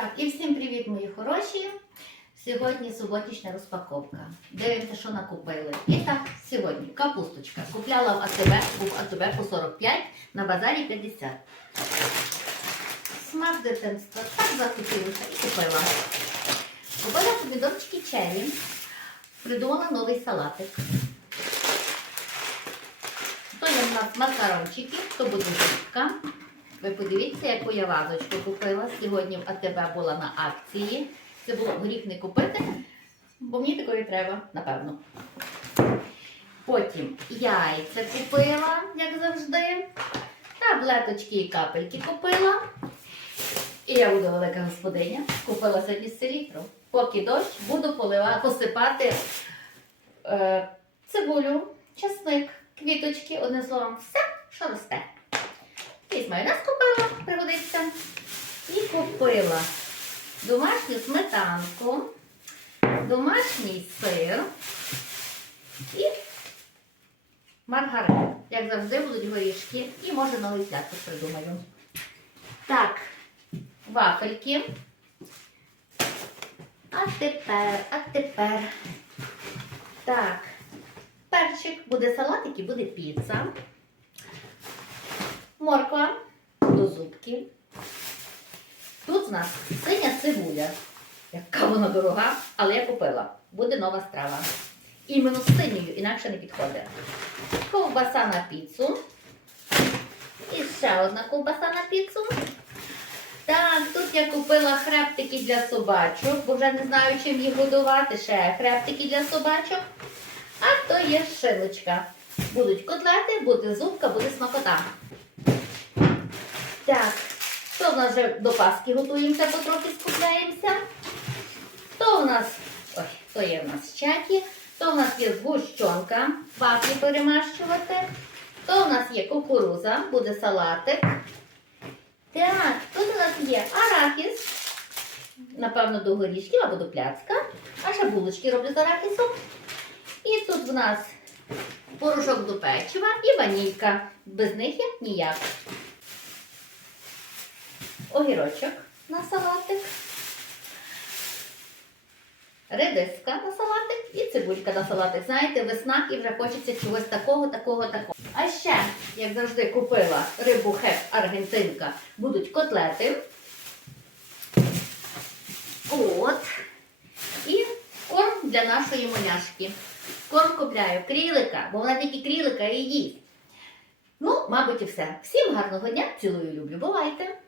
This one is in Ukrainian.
Так, і всім привіт, мої хороші. Сьогодні суботнішня розпаковка. Дивимося, що накупили. І так, сьогодні капусточка. Купляла в АТБ, був АТБ по 45, на базарі 50. Смак дитинства. Так захотілося і купила. Купила помідорчики черрі. Придумала новий салатик. То є в нас макарончики, то буде зубка. Ви подивіться, яку я вазочку купила. Сьогодні в АТБ була на акції. Це було горіх не купити, бо мені такої треба, напевно. Потім яйця купила, як завжди. Таблеточки і капельки купила. І я буду велика господиня. Купила сьогодні селітру. Поки дощ буду поливати, посипати е, цибулю, часник, квіточки, одним словом, все, що росте. Якийсь майонез купила, пригодиться. І купила домашню сметанку, домашній сир і маргарин. Як завжди будуть горішки і може новий пляцок придумаю. Так, вафельки. А тепер, а тепер. Так, перчик, буде салатик і буде піца. Морква до зубки. Тут в нас синя цибуля. Яка вона дорога, але я купила. Буде нова страва. Іменно з синьою, інакше не підходить. Ковбаса на піцу. І ще одна ковбаса на піцу. Так, тут я купила хребтики для собачок, бо вже не знаю, чим їх годувати. Ще хребтики для собачок. А то є шиночка. Будуть котлети, буде зубка, буде смакота. Так, то в нас вже до Паски готуємося, потрохи скупляємося. То в нас, ой, то є в нас чакі, то в нас є згущенка, вафлі перемащувати, то в нас є кукуруза, буде салатик. Так, тут у нас є арахіс, напевно, до горішків або до пляцка, а ще булочки роблю з арахісом. І тут в нас порошок до печива і ванілька. Без них я ніяк. Огірочок на салатик. Редиска на салатик і цибулька на салатик. Знаєте, весна і вже хочеться чогось такого, такого, такого. А ще, як завжди, купила рибу хек Аргентинка. Будуть котлети. От. І корм для нашої моняшки. Корм купляю крілика, бо вона тільки крілика і їсть. Ну, мабуть, і все. Всім гарного дня, цілую, люблю, бувайте!